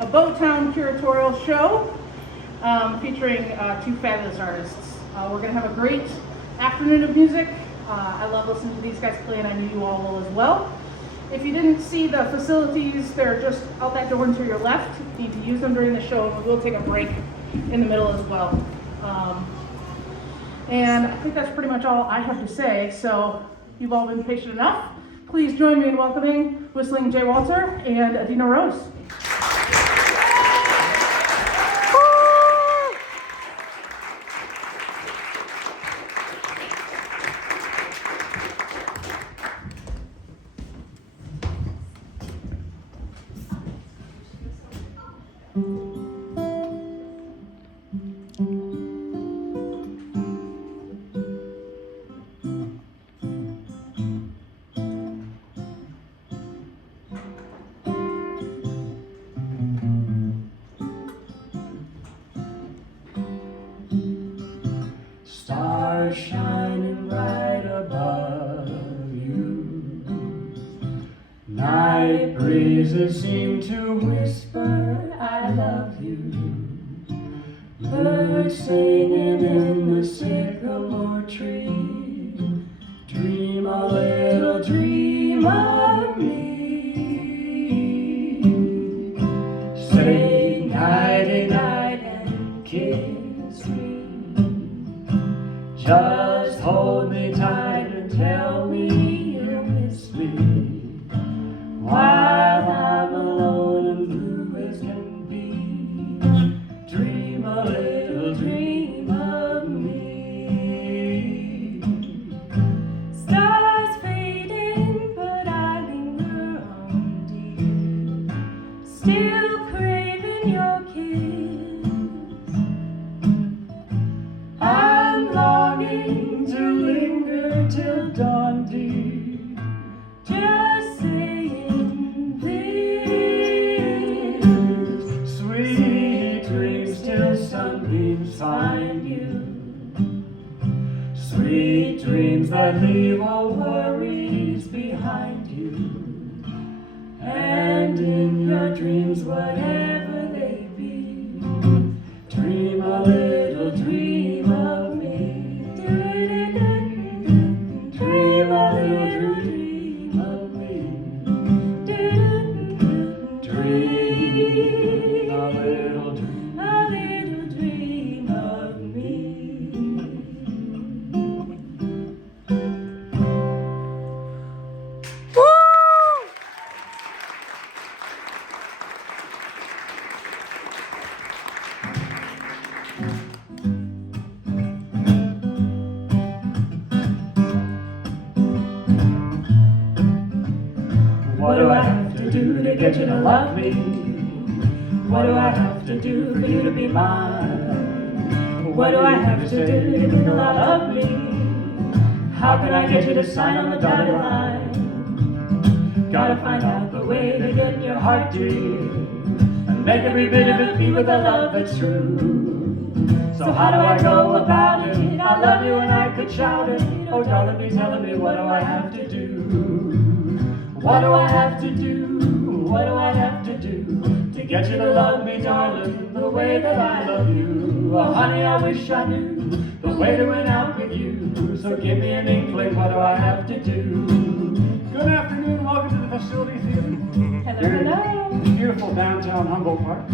a Boatown curatorial show featuring two fabulous artists. We're going to have a great afternoon of music. I love listening to these guys play, and I know you all will as well. If you didn't see the facilities, they're just out that door and to your left. You need to use them during the show, and we'll take a break in the middle as well. And I think that's pretty much all I have to say, so you've all been patient enough. Please join me in welcoming Whistling Jay Walter and Adina Rose. Stars shining bright above you. Night breezes seem to whisper, I love you. Birds singing in the sycamore tree. Dream a little dream of me. Say nighty night and kiss me. Just hold me tight and tell me you'll miss me while I'm alone and blue as can be. Dream a little dream of me. Stars fading, but I linger on, dear. Still craving your kiss. I'm longing to linger till dawn, dear. Just saying this. Sweet dreams till sunbeams find you. Sweet dreams that leave all worries behind you. And in your dreams, whatever they be, dream a little dream of me. Dream a little dream of me. Dream a little dream. A little dream of me. What do I have to do to get you to love me? What do I have to do for you to be mine? What do I have to do to get a lot of me? How can I get you to sign on the dotted line? Gotta find out the way to get in your heart, dear, and make every bit of it be with a love that's true. So how do I go about it? I love you and I could shout it. Oh darling, be telling me, what do I have to do? What do I have to do? What do I have to do to get you to love me, darling, the way that I love you? Oh, honey, I wish I knew the way to win out with you. So give me an inkling, what do I have to do? Good afternoon, welcome to the Facility Theater. Hello, hello. In beautiful downtown Humboldt Park.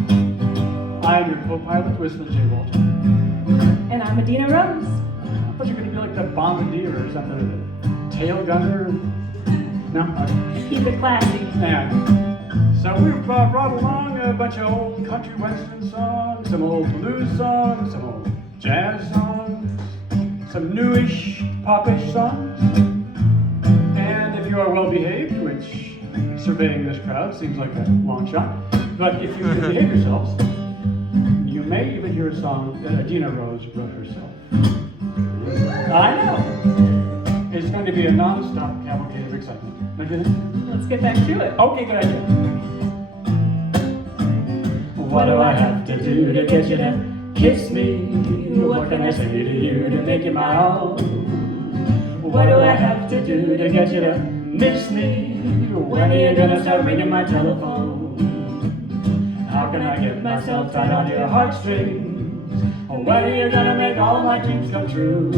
I am your co-pilot, Whistling Jay Walter. And I'm Adina Rose. I thought you were going to be like the bombardier or something, the tail gunner. No? Keep it classy. And so we've brought along a bunch of old country western songs, some old blues songs, some old jazz songs, some newish, popish songs. And if you are well behaved, which surveying this crowd seems like a long shot, but if you can behave yourselves, you may even hear a song that Adina Rose wrote herself. I know. It's going to be a non-stop cavalcade of excitement. Let's get back to it. Okay, good idea. What do I have to do to get you to kiss me? What can I say to you to make you my own? What do I have to do to get you to miss me? When are you gonna start ringing my telephone? How How can I get myself tied on your heartstrings? When are you gonna make all my dreams come true?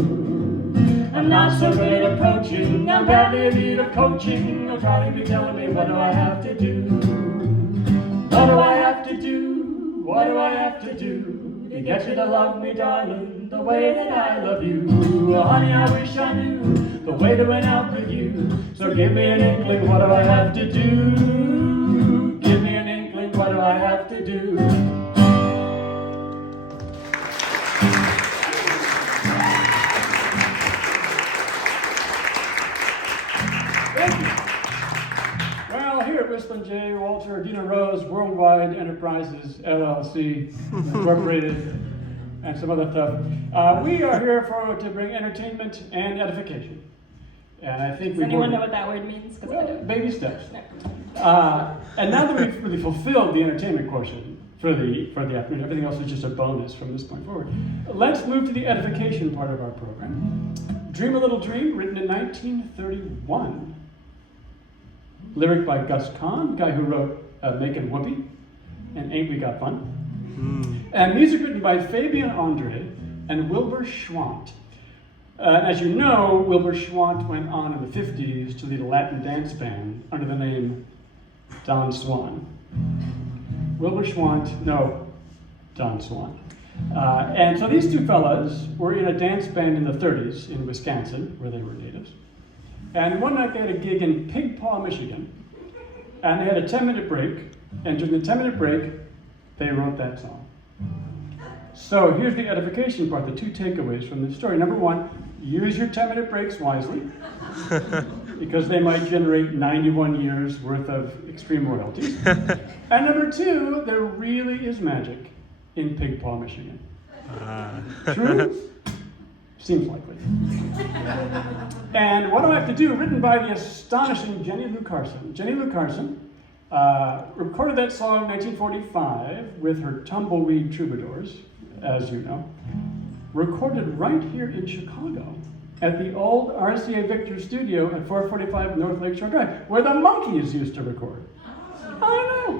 I'm not so good at approaching, I'm badly in need of coaching. You'll probably be telling me, what do I have to do? What do I have to do? What do I have to do to get you to love me, darling, the way that I love you? Oh, honey, I wish I knew the way to win out with you. So give me an inkling, what do I have to do? Give me an inkling, what do I have to do? Thank you. Well, here at Whistling J. Walter Adina Rose Worldwide Enterprises LLC Incorporated and some other stuff, we are here to bring entertainment and edification. And I think Does anyone know what that word means? Well, baby steps. And now that we've really fulfilled the entertainment portion for the afternoon, everything else is just a bonus from this point forward. Let's move to the edification part of our program. Dream a Little Dream, written in 1931. Lyric by Gus Kahn, the guy who wrote Makin' Whoopee and Ain't We Got Fun. And music written by Fabian Andre and Wilbur Schwant. As you know, Wilbur Schwant went on in the 50s to lead a Latin dance band under the name Don Swan. Wilbur Schwant, no, Don Swan. And so these two fellas were in a dance band in the 30s in Wisconsin, where they were natives. And one night they had a gig in Pig Paw, Michigan, and they had a 10-minute break, and during the 10-minute break, they wrote that song. So here's the edification part, the two takeaways from the story. Number one, use your 10-minute breaks wisely, because they might generate 91 years worth of extreme royalties. And number two, there really is magic in Pig Paw, Michigan. True? Seems likely. And What Do I Have to Do, written by the astonishing Jenny Lou Carson. Jenny Lou Carson recorded that song in 1945 with her Tumbleweed Troubadours, as you know. Recorded right here in Chicago at the old RCA Victor studio at 445 North Lakeshore Drive, where the Monkees used to record. I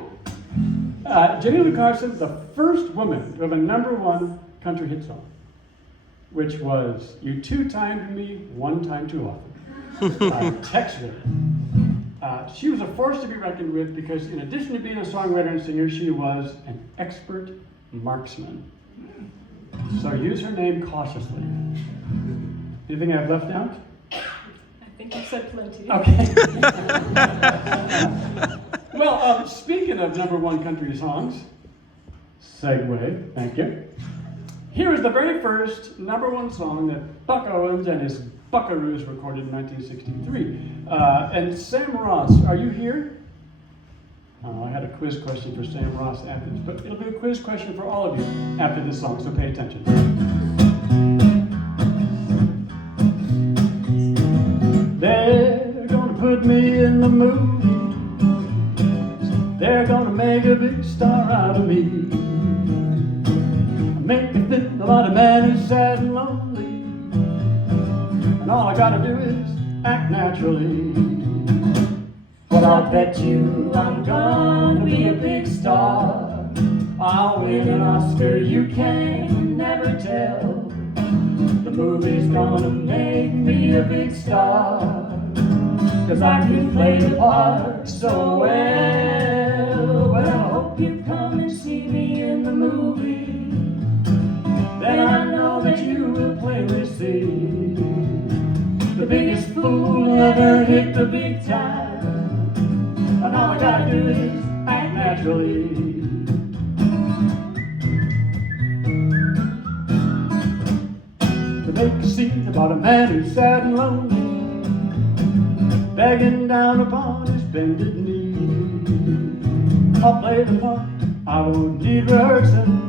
know. Jenny Lou Carson, the first woman to have a #1 country hit song, which was "You Two-Timed Me, One Time Too Often." Tex Ritter. She was a force to be reckoned with because in addition to being a songwriter and singer, she was an expert marksman. So use her name cautiously. Anything I've left out? I think you said plenty. Okay. Well, speaking of #1 country songs, segue, thank you. Here is the very first #1 song that Buck Owens and his Buckaroos recorded in 1963. And Sam Ross, are you here? I had a quiz question for Sam Ross after this, but it'll be a quiz question for all of you after this song, so pay attention. They're gonna put me in the movie. They're gonna make a big star out of me. Make me feel about a man who's sad and lonely. And all I gotta do is act naturally. But I'll bet you I'm gonna be a big star. I'll win an Oscar, you can never tell. The movie's gonna make me a big star. 'Cause I can play the part so well. Well, I hope you come and see me in the movie. Then I know that you will plainly see the biggest fool ever hit the big time. And all I gotta do is act naturally. To make a scene about a man who's sad and lonely, begging down upon his bended knee. I'll play the part, I won't need rehearsing,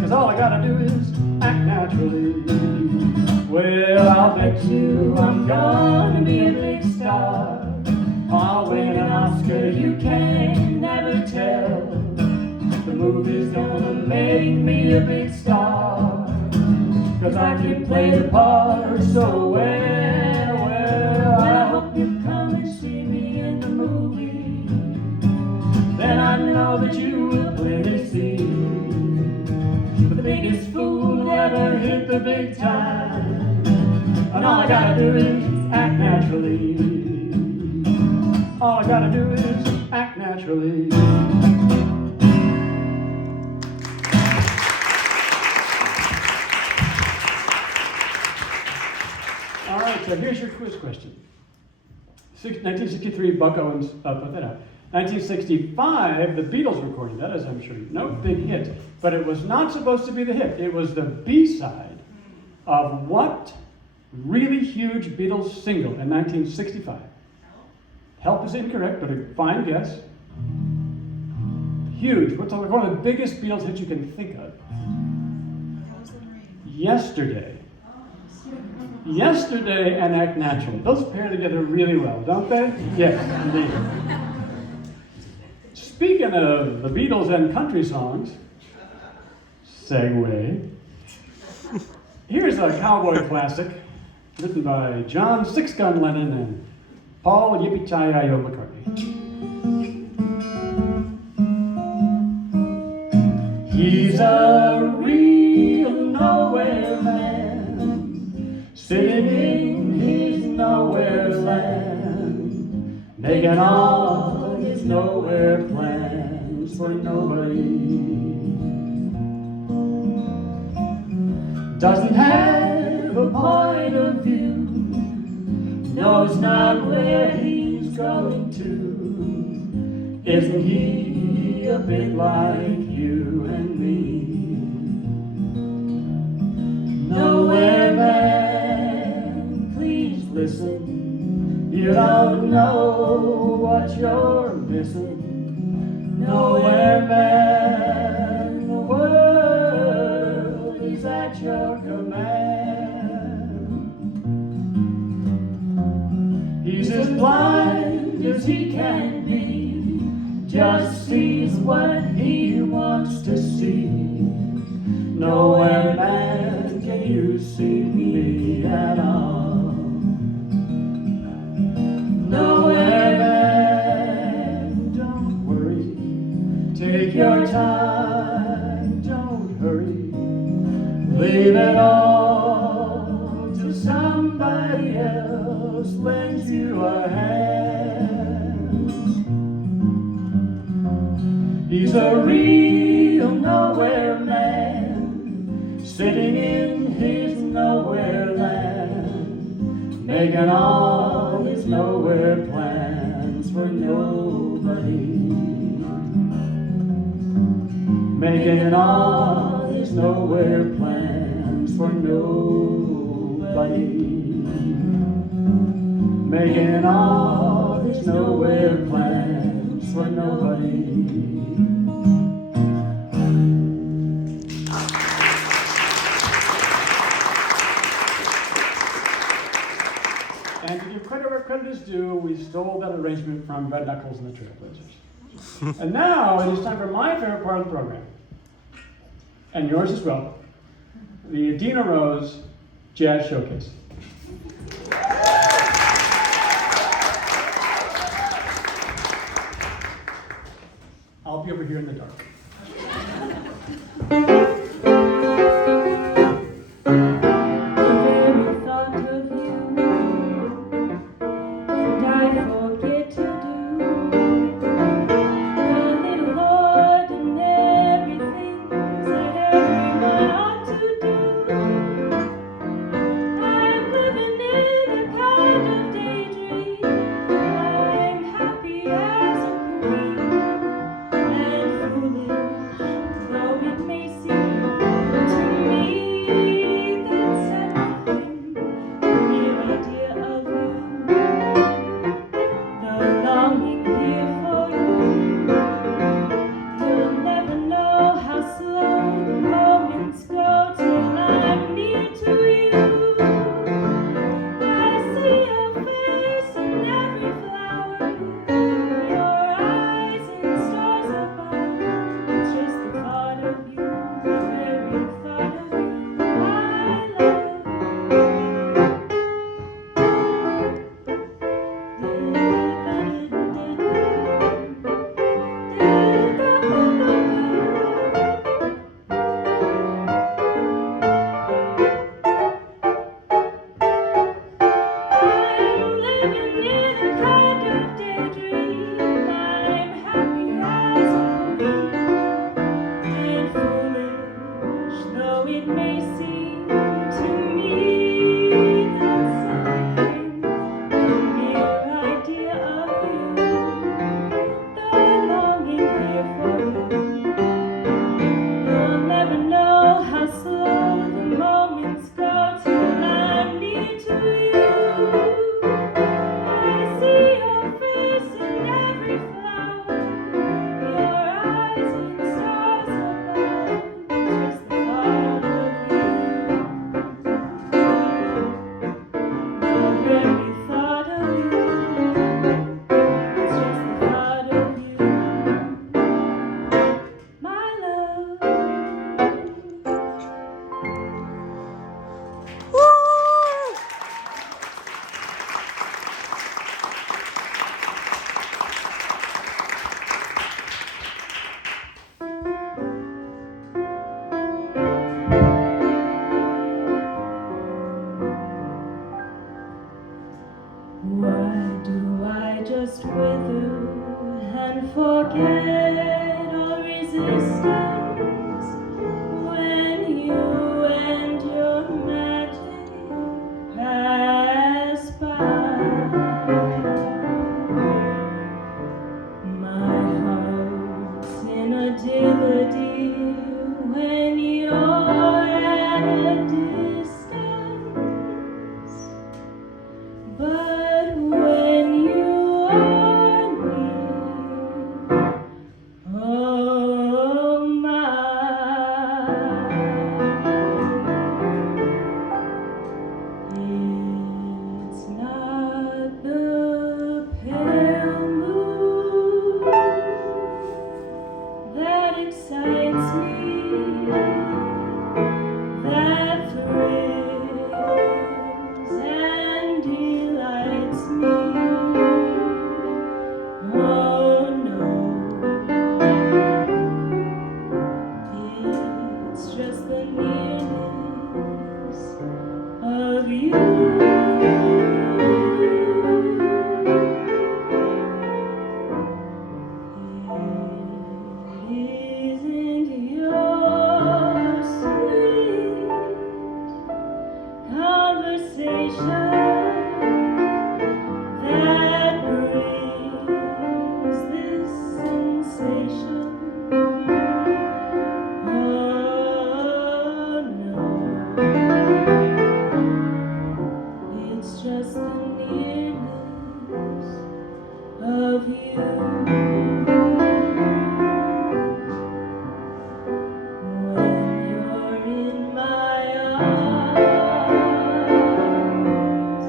'cause all I gotta do is act naturally. Well, I'll bet you I'm gonna be a big star. I'll win an Oscar, you can never tell. The movie's gonna make me a big star. 'Cause I can play the part so well. Well, I hope you come and see me in the movie. Then I know know that you will plainly see. The biggest fool who ever hit the big time. And all I gotta do is act naturally. All I gotta do is act naturally. All right, so here's your quiz question. 1963, Buck Owens, put that out. 1965, the Beatles recording that, as I'm sure you know, big hit. But it was not supposed to be the hit. It was the B-side of what really huge Beatles single in 1965? Help is incorrect, but a fine guess. Huge. What's one of the biggest Beatles hits you can think of? Yesterday. Yesterday and Act Natural. Those pair together really well, don't they? Yes, indeed. Speaking of the Beatles and country songs, segue. Here's a cowboy classic written by John Six Gun Lennon and Paul Yippee-Ki-Yo McCartney. He's a real nowhere man, sitting in his nowhere land, making all his nowhere plans for nobody. Doesn't have a point of view, knows not where he's going to. Isn't he a bit like you and me? Nowhere man, please listen. You don't know what you're missing. Nowhere man, the world is at your command. He's as blind as he can be, just sees what he wants to see. Nowhere man can you see me at all. Nowhere man, don't worry, take your time, don't hurry, leave it all to somebody else, lend you a hand. He's a real nowhere man, sitting in his nowhere land, making all his nowhere plans for nobody. Making all his nowhere plans for nobody. Making all his nowhere plans for nobody. And to give credit where credit is due, we stole that arrangement from Red Knuckles and the Trailblazers. And now it is time for my favorite part of the program, and yours as well, the Adina Rose Jazz Showcase. I'll be over here in the dark. Though it may seem diddle-dee when you're at a distance, but when you are near, oh my, it's not the pale moon that excites me, that thrills and delights me. Oh no, it's just the nearness of you. Isn't your sweet conversation that brings this sensation? Oh no, it's just the nearness of you. When you're in my arms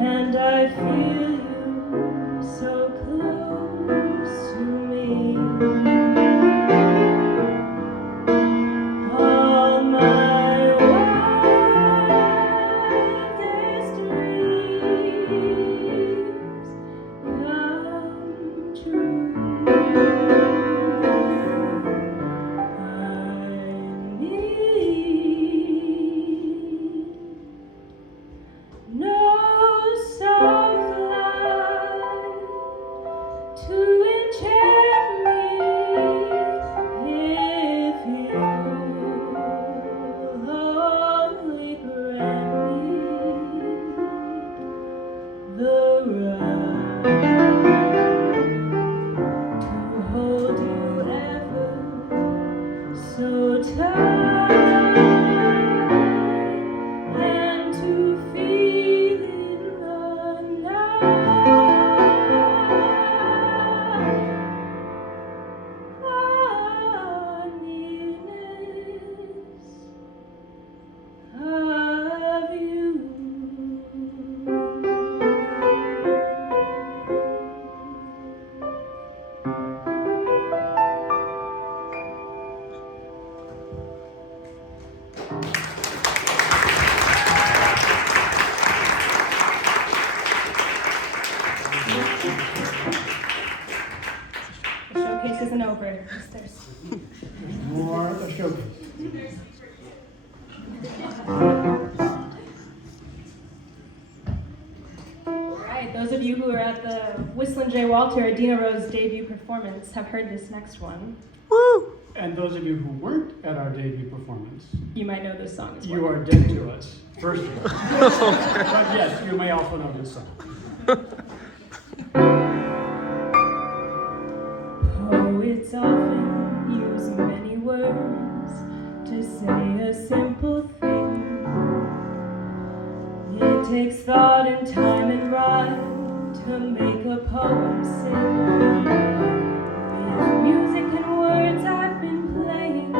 and I feel you so close to me, all my wildest dreams come true. I need no soft light to enchant me if you only grant me the right to hold you ever so tight and to feel in the night the nearness of you. The showcase isn't over. There's More of the showcase. Alright, those of you who are at the Whistling J. Walter Adina Rose debut performance have heard this next one. And those of you who weren't at our debut performance, You might know this song as well. you are dead to us, first of all. But yes, you may also know this song. Poets often use many words to say a simple thing. It takes thought and time and rhyme to make a poem sing. With music and words I've been playing,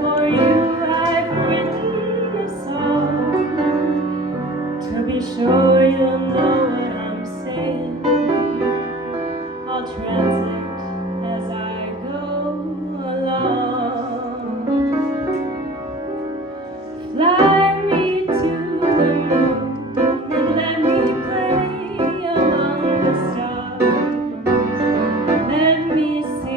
for you I've written a song. To be sure you'll know what I'm saying, I'll translate as I go along. Fly me to the moon and let me play among the stars. Let me see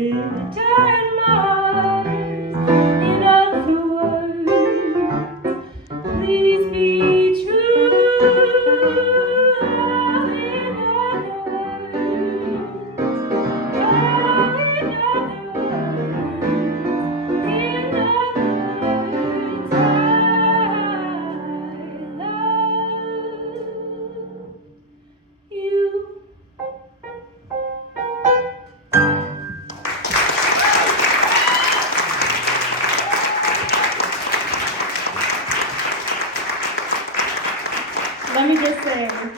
Jupiter and Mars. In other words, please be true. In other words, in other words, in other words, I love you.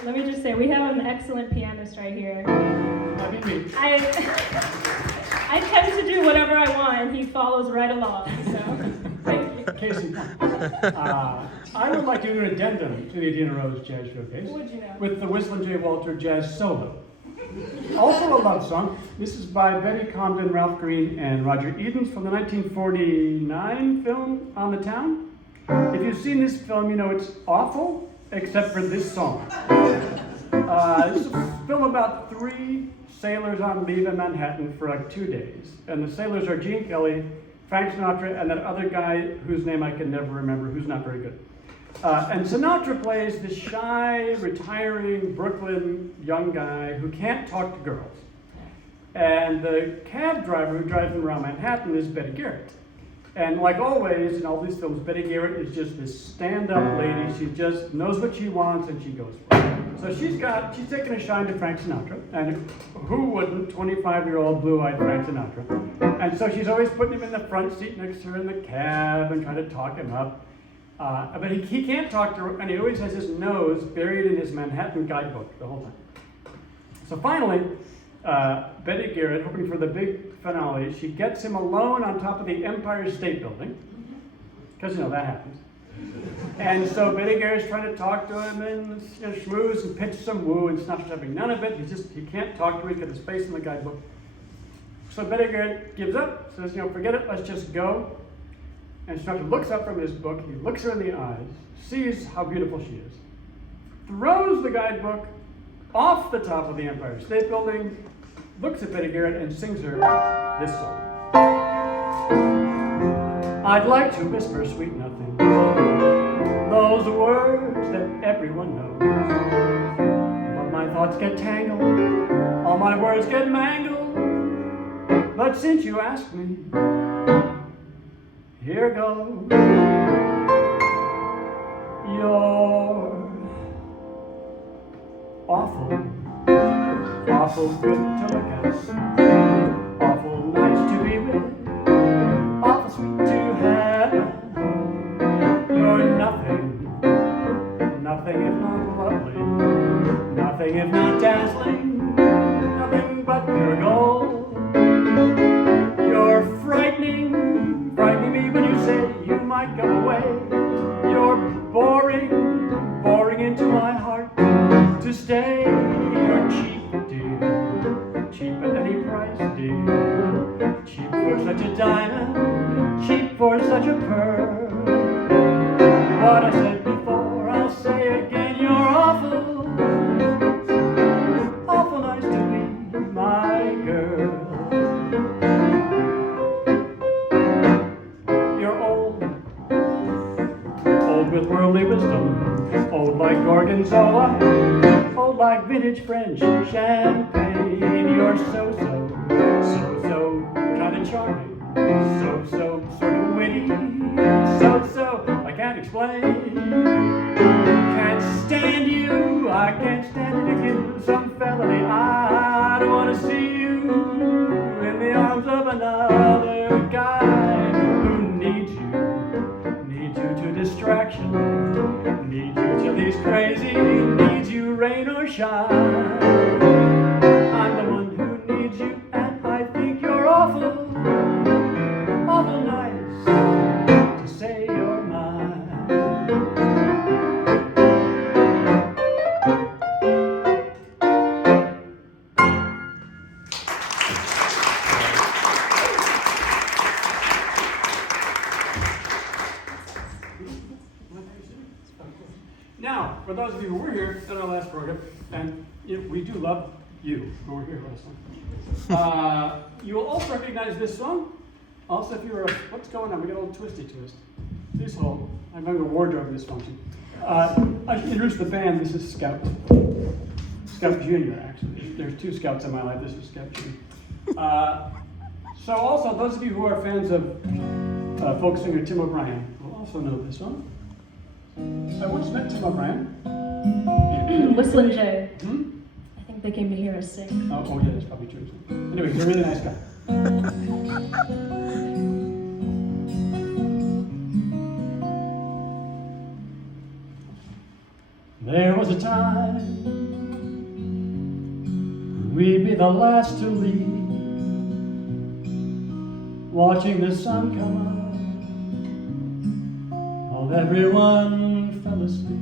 Let me just say, we have an excellent pianist right here. That'd be me. I tend to do whatever I want, and he follows right along. So, thank you. Casey, I would like to do an addendum to the Adina Rose Jazz Showcase Would you know? with the Whistling J. Walter Jazz Solo. Also a love song. This is by Betty Comden, Ralph Green, and Roger Edens from the 1949 film On the Town. If you've seen this film, you know it's awful, except for this song. This is a film about 3 sailors on leave in Manhattan for like 2 days. And the sailors are Gene Kelly, Frank Sinatra, and that other guy whose name I can never remember, who's not very good. And Sinatra plays this shy, retiring Brooklyn young guy who can't talk to girls. And the cab driver who drives him around Manhattan is Betty Garrett. And like always in all these films, Betty Garrett is just this stand-up lady. She just knows what she wants and she goes for it. So she's taking a shine to Frank Sinatra, and who wouldn't, 25-year-old blue-eyed Frank Sinatra. And so she's always putting him in the front seat next to her in the cab and trying to talk him up. But he can't talk to her, and he always has his nose buried in his Manhattan guidebook the whole time. So finally, Betty Garrett, hoping for the big finale, she gets him alone on top of the Empire State Building, because you know that happens. And so Betty Garrett's trying to talk to him and schmooze and pitch some woo, and Sinatra's having none of it. He can't talk to her, he's got his face in the guidebook. So Betty Garrett gives up, says, forget it, let's just go. And Sinatra looks up from his book, he looks her in the eyes, sees how beautiful she is, throws the guidebook off the top of the Empire State Building, looks at Betty Garrett and sings her this song. I'd like to whisper sweet nothings, those words that everyone knows. But my thoughts get tangled, all my words get mangled. But since you asked me, here goes. You're awful, awful good to look at, awful nice to be with, awful sweet to have. You're nothing, nothing if not lovely, nothing if not dazzling, nothing but pure gold. You're frightening, frightening me when you say you might go away. You're boring, boring into my heart to stay. You're cheap, dear, cheap at any price, dear, cheap for such a diamond, cheap for such a pearl. What I said before, I'll say again, you're awful, awful nice to be my girl. You're old, old with worldly wisdom, old like Gorgonzola, old like vintage French champagne. You're so kind of charming, so sort of witty, so I can't explain. Can't stand you, I can't stand you to kill some felony. I don't want to see you in the arms of another guy who needs you to distraction, needs you till he's crazy, needs you rain or shine. I'm the one who needs you, and I think you're awful, awful nice to say you're mine. Now, for those of you who were here at our last program, and we do love you who were here last time. You will also recognize this song. Also, if you're what's going on? We got a little twisty twist. Please hold. I'm having a wardrobe dysfunction. I should introduce the band. This is Scout. Scout Junior, actually. There's two Scouts in my life. This is Scout Junior. So also, those of you who are fans of folk singer Tim O'Brien will also know this one. I once met Tim O'Brien. Whistling J. Hmm? I think they came to hear us sing. Oh yeah, that's probably true. Anyway, he's a really nice guy. There was a time we'd be the last to leave, watching the sun come up while everyone fell asleep.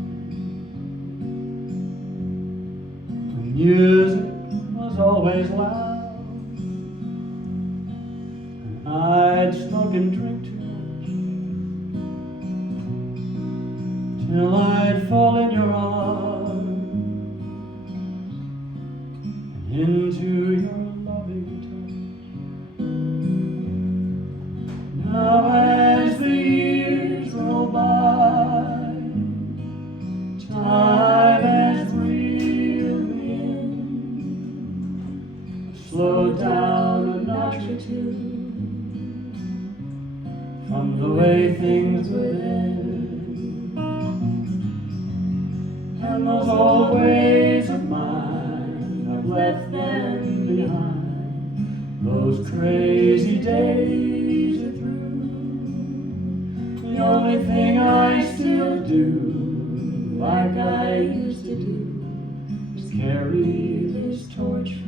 The music was always loud, and I'd smoke and drink too much till I'd fall in your arms and into your loving touch. Now as the years roll by, time has reeled me in, slowed down a notch or two from the way things were then. And those old ways of mine, I've left them behind. Those crazy days are through. The only thing I still do, like I used to do, is carry this torch for you.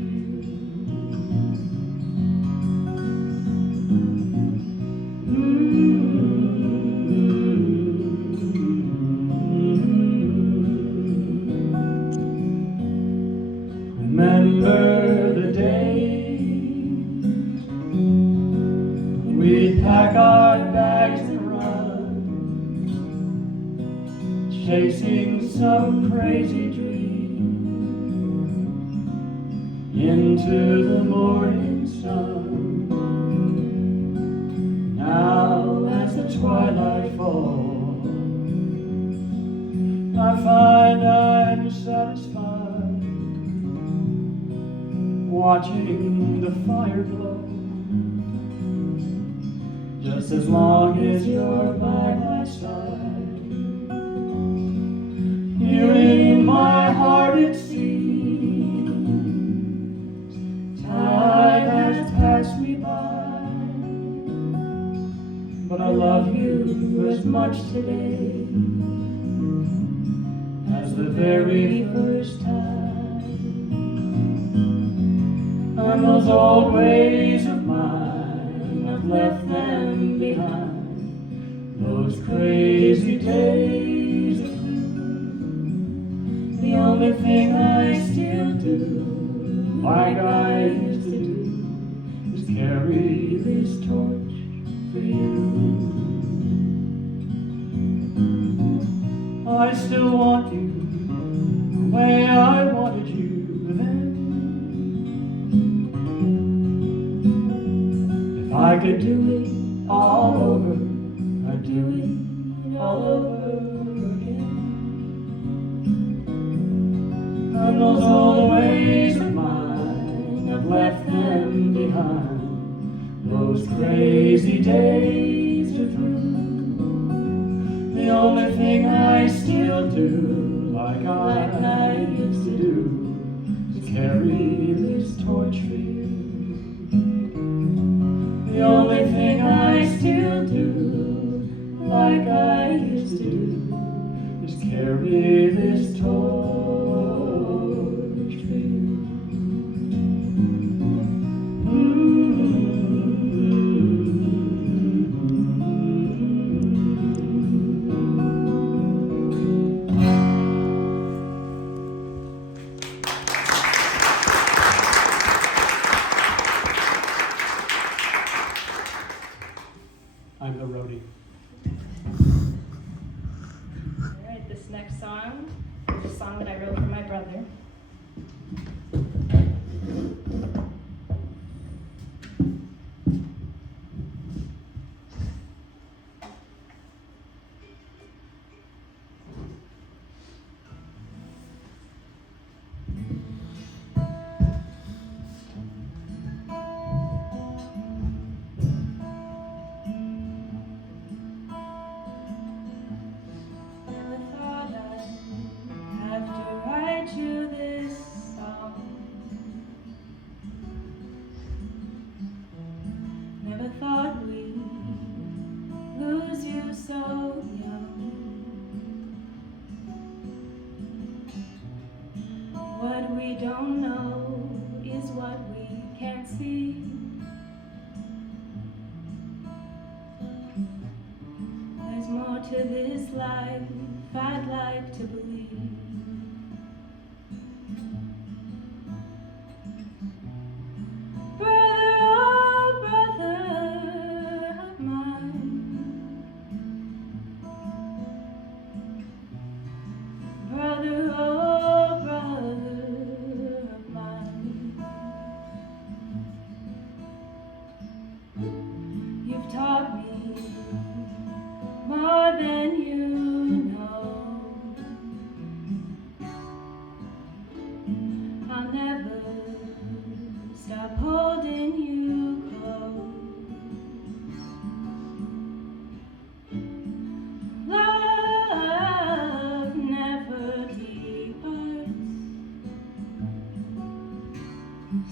Remember the days when we'd pack our bags and run, chasing some crazy dream into the morning sun. Now as the twilight falls, I find I'm satisfied watching the fire glow, just as long as you're by my side. Here in my heart it seems time has passed me by, but I love you as much today as the very first time. And those old ways of mine, I've left them behind. Those crazy days are through. The only thing I still do, like I used to do, is carry this torch for you. I still want you the way I wanted you then. If I could do it all over, I'd do it all over again. And those old ways of mine, I've left them behind. Those crazy days are through. The only thing I still do, like I used to do, is carry this torch for you. The only thing I still do, like I used to do, is carry this torch for you. I'm the roadie. All right, this next song is a song that I wrote for my brother. don't know is what we can't see. There's more to this life I'd like to believe. Brother, oh brother of mine, brother, oh brother of mine, you've taught me more than you know. I'll never stop holding you close. Love never departs.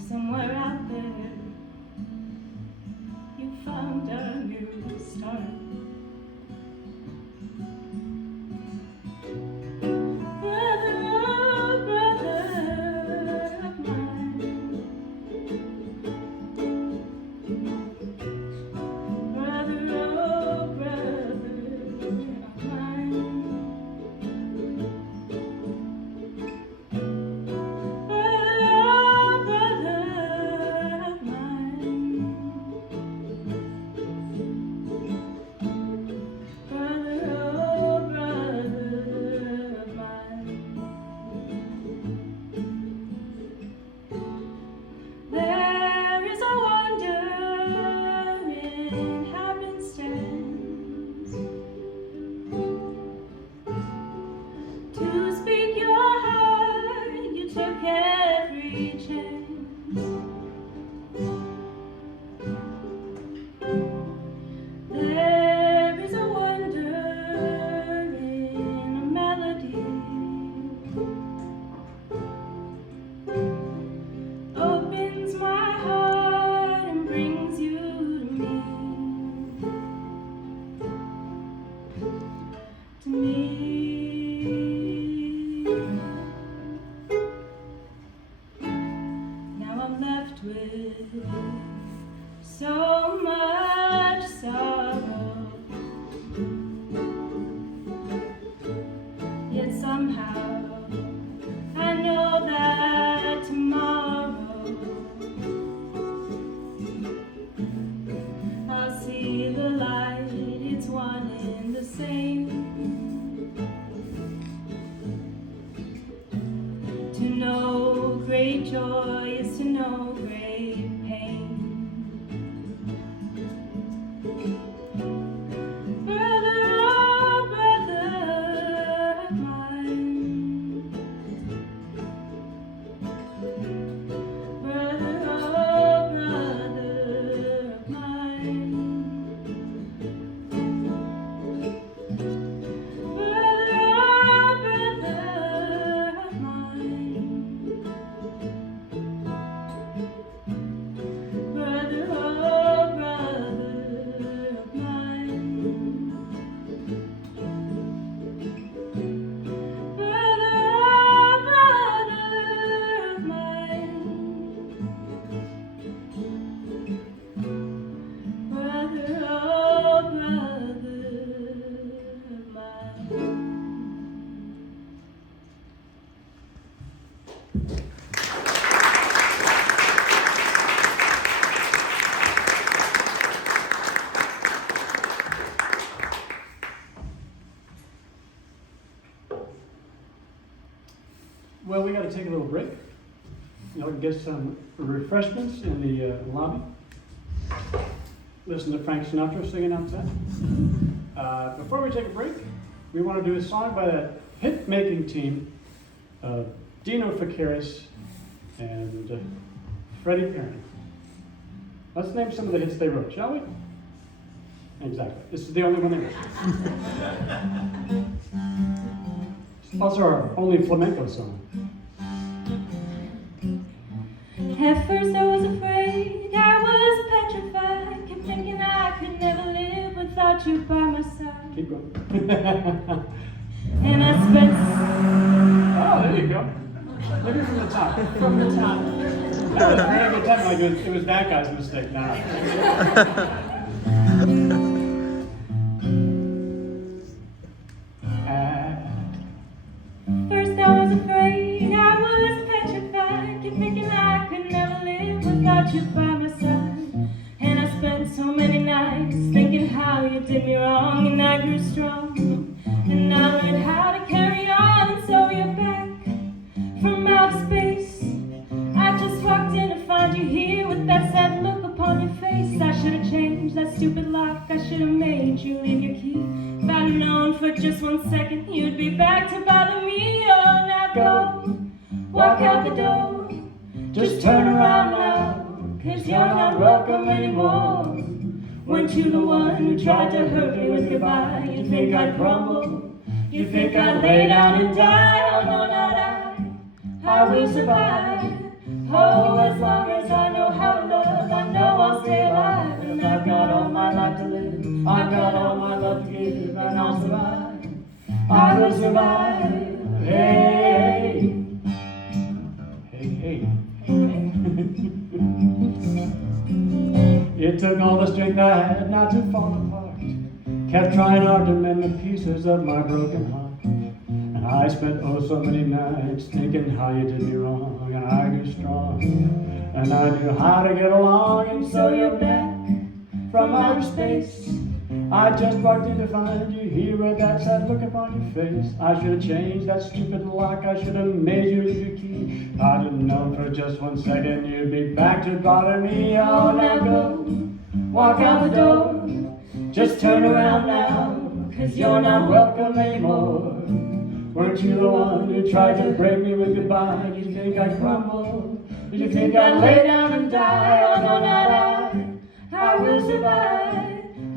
Somewhere out there, you found a new start. Brother, oh brother of mine, brother, oh brother of mine, brother, oh brother of mine, brother, oh brother of mine. There is a wonder in happenstance to speak your heart. You took every chance. There is a wonder in a melody. Opens my heart and brings you to me. To me. Now I'm left with so much sorrow, yet somehow I know that tomorrow I'll see the light. It's one and the same. To know great joy is to know great pain. Brother, oh brother of mine, brother, oh brother of mine, brother, oh brother of mine, brother, oh brother of mine, brother, oh brother of mine, brother, oh brother of mine. Well, we got to take a little break. Get some refreshments in the lobby. Listen to Frank Sinatra singing outside. Before we take a break, we want to do a song by that hit-making team of Dino Fakaris and Freddie Perry. Let's name some of the hits they wrote, shall we? Exactly. This is the only one they wrote. It's also our only flamenco song. At first I was afraid, I was petrified, kept thinking I could never live without you by my side. Keep going. And I spent Oh, there you go. Maybe from the top. From the top. No, it was very good time. Like it was that guy's mistake, not. First I was afraid, I was petrified, kept thinking I could never live without you by my side. And I spent so many nights thinking how you did me wrong, and I grew strong, and I learned how to carry on. And so you're back from outer space. I just walked in to find you here with that sad look upon your face. I should have changed that stupid lock, I should have made you leave your key. If I'd known for just 1 second you'd be back to bother me. Oh, now go, walk out the door, just turn around now, 'cause you're not welcome anymore. Weren't you the one who tried to hurt me with goodbye? You think I'd crumble? You think I'd lay down and die? Oh no, not I will survive. Oh, as long as I know how to love, I know I'll stay alive. And I've got all my life to live, I've got all my love to give, and I'll survive. I will survive. Hey, Hey, hey. It took all the strength I had not to fall apart. Kept trying hard to mend the pieces of my broken heart. And I spent oh so many nights thinking how you did me wrong. And I grew strong, and I knew how to get along. And so you're back from outer space. I just walked in to find you here with that sad look upon your face. I should have changed that stupid lock, I should have made you leave your key. If I didn't know for just 1 second you'd be back to bother me. Oh, now go, walk out the door, just turn around now, 'cause you're not welcome anymore. Weren't you the one who tried to break me with goodbye? Did you think I'd crumble? Did you think I'd lay down and die? Oh no, not I will survive.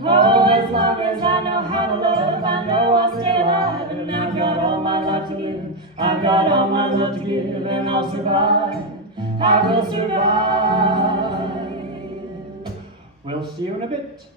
Oh, as long as I know how to love, I know I'll stay alive. And I've got all my life to give, I've got all my love to give, and I'll survive. I will survive. We'll see you in a bit.